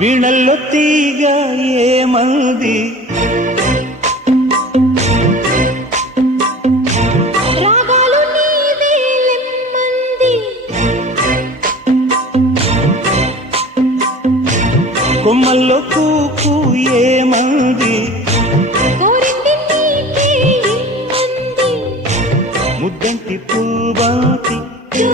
వీణల్లో తీగ ఏమంది రాగాలు నీవేలెమ్మంది కొమ్మల్లో కూకు ఏమంది కోరింది నీకే ఇమ్మంది ముద్దంటి పూబాతి తూ